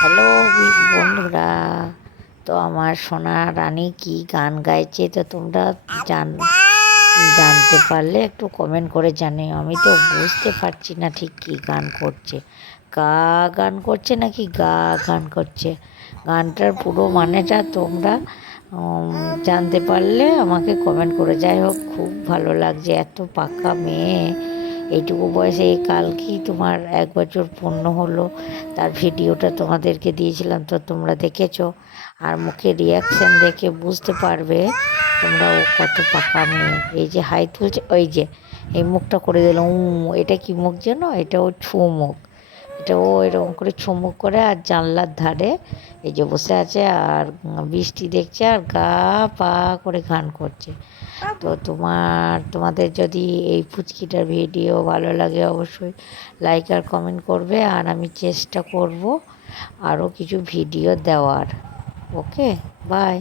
Hello বন্ধুরা, তো আমার সোনা রানী কি গান গাইছে তো তোমরা জান জানতে পারলে একটু কমেন্ট করে জানিও। আমি তো বুঝতে পারছি না ঠিক কী গান করছে, গা গান করছে নাকি গা গান করছে। গানটার পুরো মানেটা তোমরা জানতে পারলে আমাকে কমেন্ট করে। যাই হোক, খুব ভালো লাগছে, এত পাকা মেয়ে এইটুকু বয়সে। এই কালকেই তোমার 1 বছর পূর্ণ হলো। তার ভিডিওটা তোমাদেরকে দিয়েছিলাম, তো তোমরা দেখেছো। আর মুখের রিয়াকশান দেখে বুঝতে পারবে তোমরা ও কত পাকা মেয়ে। এই যে হাই তুলছে, ওই যে এই মুখটা করে দিল, এটা কি মুখ যেন, এটা ও ছু মুখ। এটা ও এরকম করে ছুমুক করে আর জানলার ধারে এই যে বসে আছে আর বৃষ্টি দেখছে আর গা পা করে গান করছে। তো তোমাদের যদি এই পুচকিটার ভিডিও ভালো লাগে অবশ্যই লাইক আর কমেন্ট করবে। আর আমি চেষ্টা করব আরও কিছু ভিডিও দেওয়ার। ওকে, বাই।